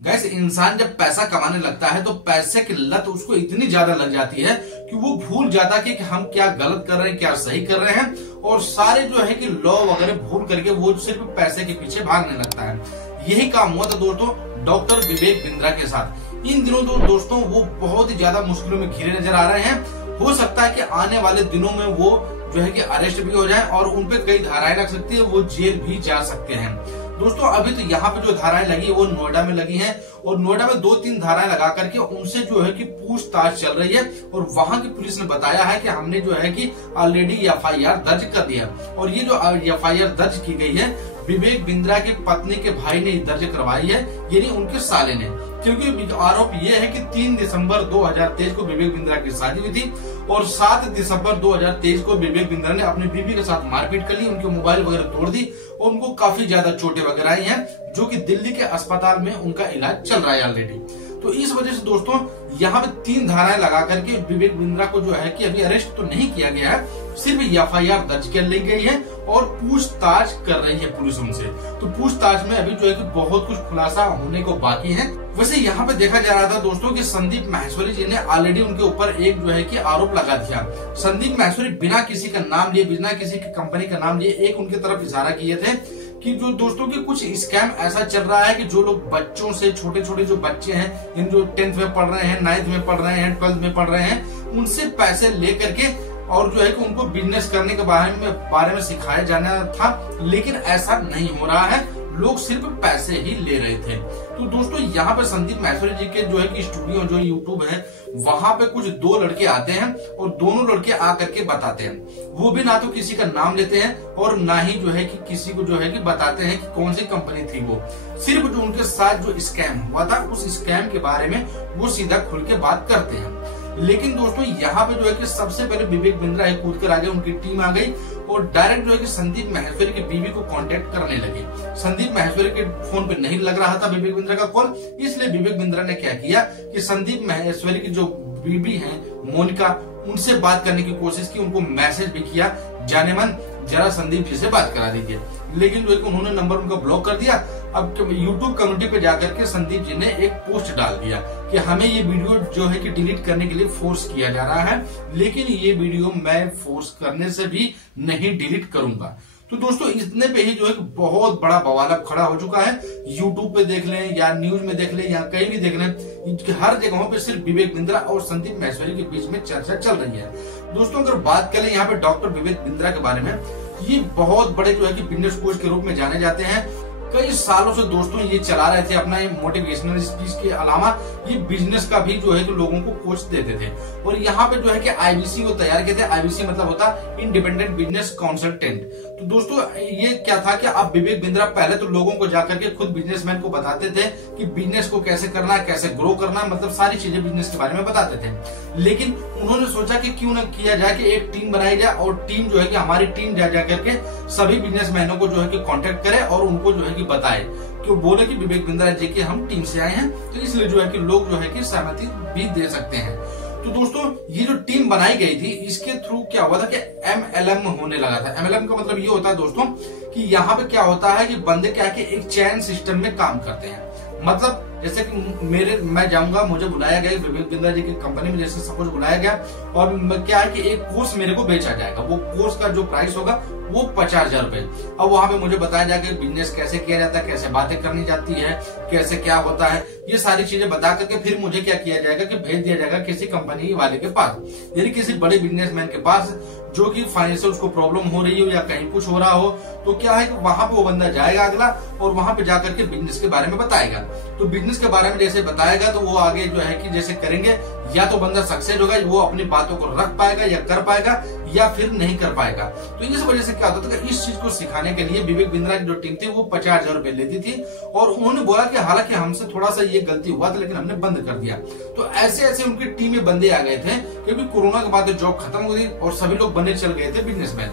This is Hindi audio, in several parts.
गैस इंसान जब पैसा कमाने लगता है तो पैसे की लत उसको इतनी ज्यादा लग जाती है कि वो भूल जाता है कि हम क्या गलत कर रहे हैं, क्या सही कर रहे हैं, और सारे जो है कि लॉ वगैरह भूल करके वो सिर्फ पैसे के पीछे भागने लगता है। यही काम हुआ था दोस्तों डॉक्टर विवेक बिंद्रा के साथ। इन दिनों तो दोस्तों वो बहुत ही ज्यादा मुश्किलों में घिरे नजर आ रहे हैं। हो सकता है कि आने वाले दिनों में वो जो है कि अरेस्ट भी हो जाए और उनपे कई धाराएं लग सकती है, वो जेल भी जा सकते हैं। दोस्तों अभी तो यहाँ पे जो धाराएं लगी है वो नोएडा में लगी हैं, और नोएडा में 2-3 धाराएं लगा करके उनसे जो है कि पूछताछ चल रही है। और वहां की पुलिस ने बताया है कि हमने जो है कि ऑलरेडी एफआईआर दर्ज कर दिया, और ये जो एफआईआर दर्ज की गई है विवेक बिंद्रा की पत्नी के भाई ने दर्ज करवाई है, यानी उनके साले ने। क्योंकि आरोप ये है कि 3 दिसंबर 2023 को विवेक बिंद्रा की शादी हुई थी, और 7 दिसंबर 2023 को विवेक बिंद्रा ने अपनी बीवी के साथ मारपीट कर ली, उनके मोबाइल वगैरह तोड़ दी, और उनको काफी ज्यादा चोटें वगैरह आई हैं, जो कि दिल्ली के अस्पताल में उनका इलाज चल रहा है ऑलरेडी। तो इस वजह से दोस्तों यहाँ पे 3 धाराएं लगा करके विवेक बिंद्रा को जो है कि अभी अरेस्ट तो नहीं किया गया है, सिर्फ एफआईआर दर्ज कर ली गई है और पूछताछ कर रही है पुलिस उनसे। तो पूछताछ में अभी जो है कि बहुत कुछ खुलासा होने को बाकी है। वैसे यहाँ पे देखा जा रहा था दोस्तों कि संदीप माहेश्वरी जी ने ऑलरेडी उनके ऊपर एक जो है कि आरोप लगा दिया। संदीप माहेश्वरी बिना किसी का नाम लिए, बिना किसी की कंपनी का नाम लिए एक उनकी तरफ इशारा किए थे कि जो दोस्तों के कुछ स्कैम ऐसा चल रहा है कि जो लोग बच्चों से, छोटे छोटे जो बच्चे हैं, इन जो 10th में पढ़ रहे हैं, 9th में पढ़ रहे हैं, 12th में पढ़ रहे हैं, उनसे पैसे लेकर के और जो है कि उनको बिजनेस करने के बारे में सिखाया जाना था, लेकिन ऐसा नहीं हो रहा है, लोग सिर्फ पैसे ही ले रहे थे। तो दोस्तों यहाँ पे संदीप माहेश्वरी जी के जो है कि स्टूडियो जो यूट्यूब है वहां पे कुछ 2 लड़के आते हैं, और दोनों लड़के आकर के बताते हैं। वो भी ना तो किसी का नाम लेते हैं और ना ही जो है कि किसी को जो है कि बताते हैं कि कौन सी कंपनी थी वो। सिर्फ जो उनके साथ जो स्कैम हुआ था उस स्कैम के बारे में वो सीधा खुल के बात करते हैं। लेकिन दोस्तों यहाँ पे जो है कि सबसे पहले विवेक बिंद्रा ही कूद कर आ गए, उनकी टीम आ गई और डायरेक्ट जो है कि संदीप माहेश्वरी की बीवी को कांटेक्ट करने लगे। संदीप माहेश्वरी के फोन पे नहीं लग रहा था विवेक बिंद्रा का कॉल, इसलिए विवेक बिंद्रा ने क्या किया कि संदीप माहेश्वरी की जो बीवी है मोनिका, उनसे बात करने की कोशिश की, उनको मैसेज भी किया, जाने मन जरा संदीप जी से बात करा दीजिए। लेकिन जो है कि उन्होंने नंबर उनका ब्लॉक कर दिया। अब यूट्यूब कम्युनिटी पे जाकर के संदीप जी ने एक पोस्ट डाल दिया कि हमें ये वीडियो जो है कि डिलीट करने के लिए फोर्स किया जा रहा है, लेकिन ये वीडियो मैं फोर्स करने से भी नहीं डिलीट करूंगा। तो दोस्तों इतने पे ही जो है कि बहुत बड़ा बवाल खड़ा हो चुका है। यूट्यूब पे देख लें या न्यूज में देख लें या कहीं भी देख लें, हर जगहों पे सिर्फ विवेक बिंद्रा और संदीप माहेश्वरी के बीच में चर्चा चल रही है। दोस्तों अगर बात करें यहाँ पे डॉक्टर विवेक बिंद्रा के बारे में, ये बहुत बड़े जो है कि बिजनेस कोच के रूप में जाने जाते हैं। कई सालों से दोस्तों ये चला रहे थे अपना मोटिवेशनल स्पीच के अलावा ये बिजनेस का भी जो है कि लोगों को कोच देते थे, और यहाँ पे जो है कि आईबीसी को तैयार किए थे। आईबीसी मतलब होता इंडिपेंडेंट बिजनेस कंसल्टेंट। तो दोस्तों ये क्या था कि अब विवेक बिंद्रा पहले तो लोगों को जाकर के खुद बिजनेसमैन को बताते थे कि बिजनेस को कैसे करना है, कैसे ग्रो करना है, मतलब सारी चीजें बिजनेस के बारे में बताते थे। लेकिन उन्होंने सोचा कि क्यों ना किया जाए कि एक टीम बनाई जाए, और टीम जो है कि हमारी टीम जा करके सभी बिजनेसमैनों को जो है कि कॉन्टेक्ट करे और उनको जो है कि बताए कि बोले कि विवेक बिंद्रा जी के हम टीम से आए हैं, तो इसलिए जो है कि लोग जो है कि सहमति भी दे सकते हैं। तो दोस्तों ये जो टीम बनाई गई थी इसके थ्रू क्या हुआ था कि MLM होने लगा था। MLM का मतलब ये होता है दोस्तों कि यहाँ पे क्या होता है कि बंदे क्या है कि एक चैन सिस्टम में काम करते हैं। मतलब जैसे कि मैं जाऊंगा, मुझे बुलाया गया विवेक बिंद्रा जी की कंपनी में, जैसे सपोज बुलाया गया, और क्या है कि एक कोर्स मेरे को बेचा जाएगा। वो कोर्स का जो प्राइस होगा वो 50,000 रुपए। अब वहां पे मुझे बताया जाएगा बिजनेस कैसे किया जाता है, कैसे बातें करनी जाती है, कैसे क्या होता है, ये सारी चीजें बता करके फिर मुझे क्या किया जाएगा कि भेज दिया जाएगा किसी कंपनी वाले के पास, यानी किसी बड़े बिजनेसमैन के पास, जो कि फाइनेंशियल उसको प्रॉब्लम हो रही हो या कहीं कुछ हो रहा हो। तो क्या है कि वहां पे वो बंदा जाएगा अगला, और वहां पे जाकर के बिजनेस के बारे में बताएगा। तो बिजनेस के बारे में जैसे बताएगा तो वो आगे जो है कि जैसे करेंगे, या तो बंदा सक्सेस होगा, वो अपनी बातों को रख पाएगा या कर पाएगा, या फिर नहीं कर पाएगा। तो इस वजह से क्या होता था कि इस चीज को सिखाने के लिए विवेक बिंद्रा की जो टीम थी वो 50,000 रुपए लेती थी, और उन्होंने बोला कि हालांकि हमसे थोड़ा सा ये गलती हुआ था लेकिन हमने बंद कर दिया। तो ऐसे ऐसे उनकी टीम में बंदे आ गए थे, क्योंकि कोरोना के बाद जॉब खत्म हो गई और सभी लोग बने चल गए थे बिजनेसमैन।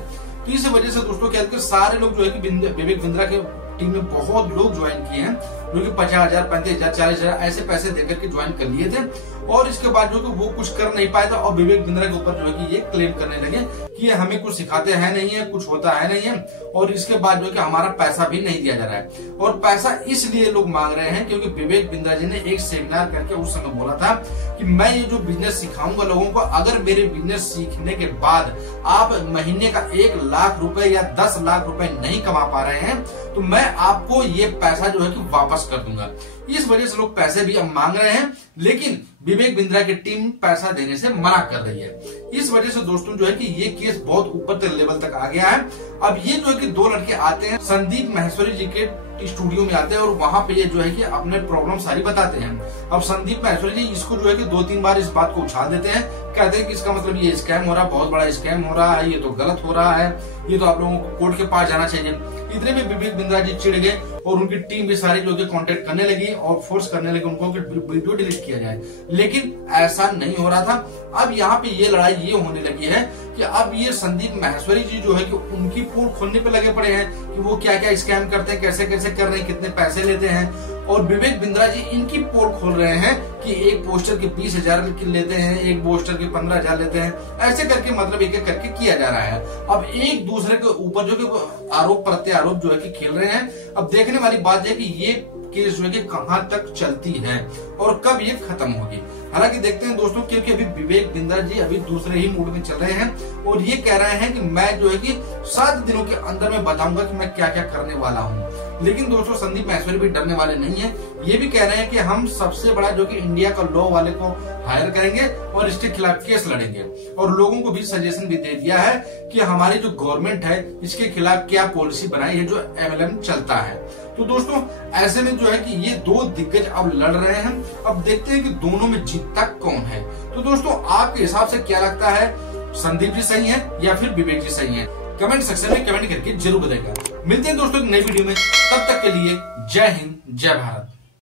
तो इस वजह से दोस्तों क्या सारे लोग जो है कि विवेक बिंद्रा के टीम में बहुत लोग ज्वाइन किए हैं, जो कि 50,000, 35,000, 40,000 ऐसे पैसे देकर के ज्वाइन कर लिए थे। और इसके बाद जो कि वो कुछ कर नहीं पाया था और विवेक बिंद्रा के ऊपर जो है कि ये क्लेम करने लगे कि ये हमें कुछ सिखाते हैं नहीं है, कुछ होता है नहीं है, और इसके बाद जो कि हमारा पैसा भी नहीं दिया जा रहा है। और पैसा इसलिए लोग मांग रहे हैं क्योंकि विवेक बिंद्रा जी ने एक सेमिनार करके उस समय बोला था कि मैं ये जो बिजनेस सिखाऊंगा लोगों को, अगर मेरे बिजनेस सीखने के बाद आप महीने का 1 लाख रुपए या 10 लाख रुपए नहीं कमा पा रहे हैं तो मैं आपको ये पैसा जो है कि वापस कर दूंगा। इस वजह से लोग पैसे भी अब मांग रहे हैं, लेकिन विवेक बिंद्रा की टीम पैसा देने से मना कर रही है। इस वजह से दोस्तों जो है कि ये केस बहुत ऊपर तक लेवल तक आ गया है। अब ये जो है कि 2 लड़के आते हैं, संदीप माहेश्वरी जी के स्टूडियो में आते हैं और वहां पे ये जो है कि अपने प्रॉब्लम सारी बताते हैं। अब संदीप माहेश्वरी जी इसको जो है कि 2-3 बार इस बात को उछाल देते हैं, कहते हैं कि इसका मतलब ये स्कैम हो रहा है, बहुत बड़ा स्कैम हो रहा है, ये तो गलत हो रहा है, ये तो आप लोगों को कोर्ट के पास जाना चाहिए। इतने में विवेक बिंद्रा जी चिढ़ गए और उनकी टीम भी सारी लोग कांटेक्ट करने लगी और फोर्स करने लगी उनको कि वीडियो डिलीट किया जाए, लेकिन ऐसा नहीं हो रहा था। अब यहाँ पे ये लड़ाई ये होने लगी है कि अब ये संदीप माहेश्वरी जी जो है कि उनकी पोल खोलने पे लगे पड़े हैं कि वो क्या क्या स्कैम करते हैं, कैसे कैसे कर रहे हैं, कितने पैसे लेते हैं। और विवेक बिंद्रा जी इनकी पोल खोल रहे हैं कि एक पोस्टर के 20,000 लेते हैं, एक पोस्टर के 15,000 लेते हैं, ऐसे करके मतलब एक एक करके किया जा रहा है। अब एक दूसरे के ऊपर जो कि आरोप प्रत्यारोप जो है कि खेल रहे हैं। अब देखने वाली बात है कि ये केस जो है कि कहां तक चलती है और कब ये खत्म होगी। हालांकि देखते हैं दोस्तों, क्योंकि अभी विवेक बिंद्रा जी अभी दूसरे ही मूड में चल रहे हैं और ये कह रहे हैं कि मैं जो है कि 7 दिनों के अंदर में बताऊंगा कि मैं क्या क्या करने वाला हूँ। लेकिन दोस्तों संदीप माहेश्वरी भी डरने वाले नहीं है, ये भी कह रहे हैं कि हम सबसे बड़ा जो कि इंडिया का लॉ वाले को हायर करेंगे और इसके खिलाफ केस लड़ेंगे। और लोगों को भी सजेशन भी दे दिया है कि हमारी जो गवर्नमेंट है इसके खिलाफ क्या पॉलिसी बनाई है जो MLM चलता है। तो दोस्तों ऐसे में जो है कि ये 2 दिग्गज अब लड़ रहे हैं। अब देखते हैं कि दोनों में जीतता कौन है। तो दोस्तों आपके हिसाब से क्या लगता है, संदीप जी सही है या फिर विवेक जी सही है? कमेंट सेक्शन में कमेंट करके जरूर बताइएगा। मिलते हैं दोस्तों एक नई वीडियो में, तब तक के लिए जय हिंद, जय भारत।